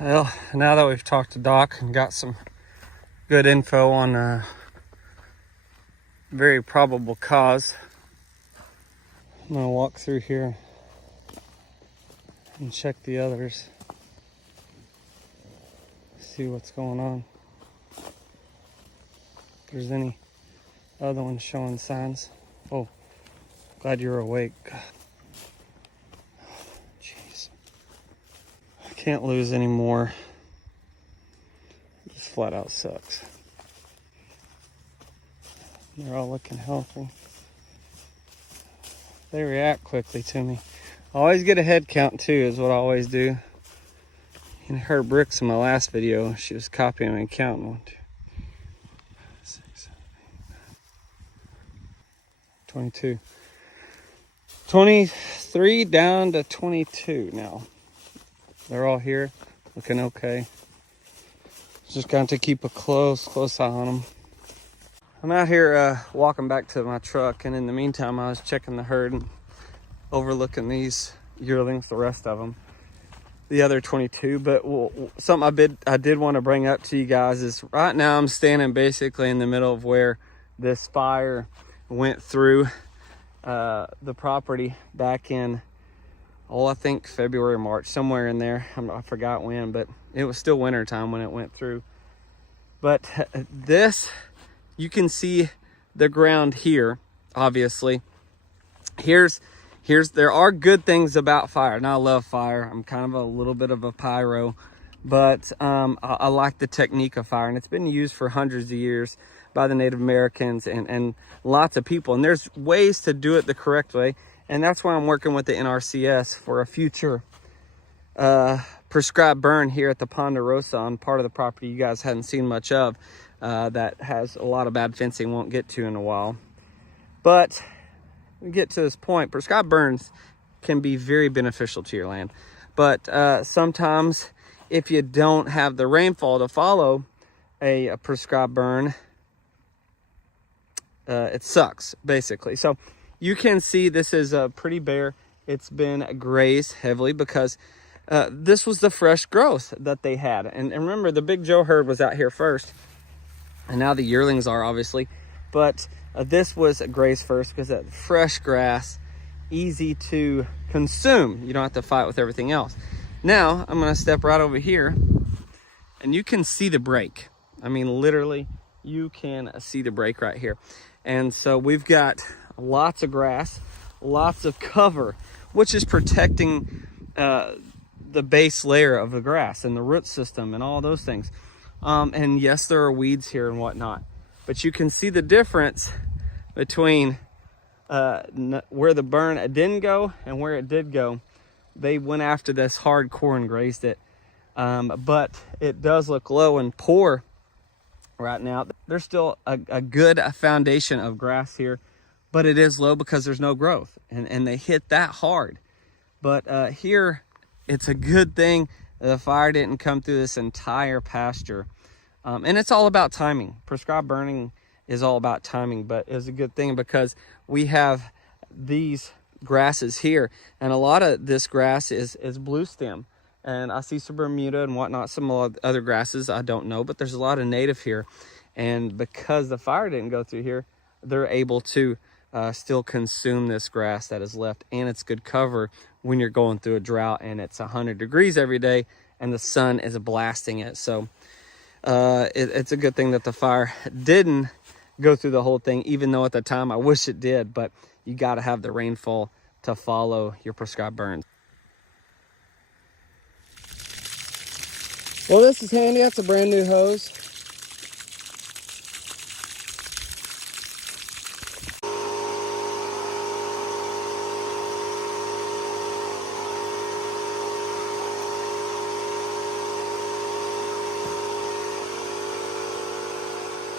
Well, now that we've talked to Doc and got some good info on a very probable cause, I'm gonna walk through here and check the others, see what's going on. If there's any other ones showing signs. Oh, glad you're awake. Jeez. I can't lose any more. Just flat out sucks. They're all looking healthy. They react quickly to me. I always get a head count too, is what I always do. You heard Brooks in my last video. She was copying and counting. 1, 2, 6, 7, 8, 22. 23 down to 22 now. They're all here, looking okay. Just got to keep a close eye on them. I'm out here walking back to my truck, and in the meantime, I was checking the herd and overlooking these yearlings, the rest of them, the other 22. But something I did want to bring up to you guys is right now I'm standing basically in the middle of where this fire went through the property back in, I think February or March, somewhere in there. I forgot when, but it was still winter time when it went through. But this, you can see the ground here, obviously. There are good things about fire, and I love fire. I'm kind of a little bit of a pyro, but I like the technique of fire, and it's been used for hundreds of years by the Native Americans and lots of people. And there's ways to do it the correct way, and that's why I'm working with the NRCS for a future prescribed burn here at the Ponderosa on part of the property you guys hadn't seen much of, that has a lot of bad fencing, won't get to in a while. But we get to this point, prescribed burns can be very beneficial to your land. But sometimes if you don't have the rainfall to follow a prescribed burn, it sucks, basically. So you can see this is pretty bare. It's been grazed heavily because this was the fresh growth that they had. And remember, the Big Joe herd was out here first, and now the yearlings are, obviously. But this was grazed first because that fresh grass, easy to consume. You don't have to fight with everything else. Now I'm gonna step right over here, and you can see the break. I mean, literally, you can see the break right here. And so we've got lots of grass, lots of cover, which is protecting the base layer of the grass and the root system and all those things. And yes, there are weeds here and whatnot, but you can see the difference between where the burn didn't go and where it did go. They went after this hardcore and grazed it, but it does look low and poor right now. There's still a good foundation of grass here, but it is low because there's no growth, and they hit that hard. But here, it's a good thing the fire didn't come through this entire pasture. And it's all about timing. Prescribed burning is all about timing, but it's a good thing because we have these grasses here, and a lot of this grass is blue stem. And I see some Bermuda and whatnot, some other grasses I don't know, but there's a lot of native here. And because the fire didn't go through here, they're able to still consume this grass that is left, and it's good cover when you're going through a drought and it's 100 degrees every day and the sun is blasting it. So it's a good thing that the fire didn't go through the whole thing, even though at the time I wish it did. But you got to have the rainfall to follow your prescribed burns. Well, this is handy. That's a brand new hose.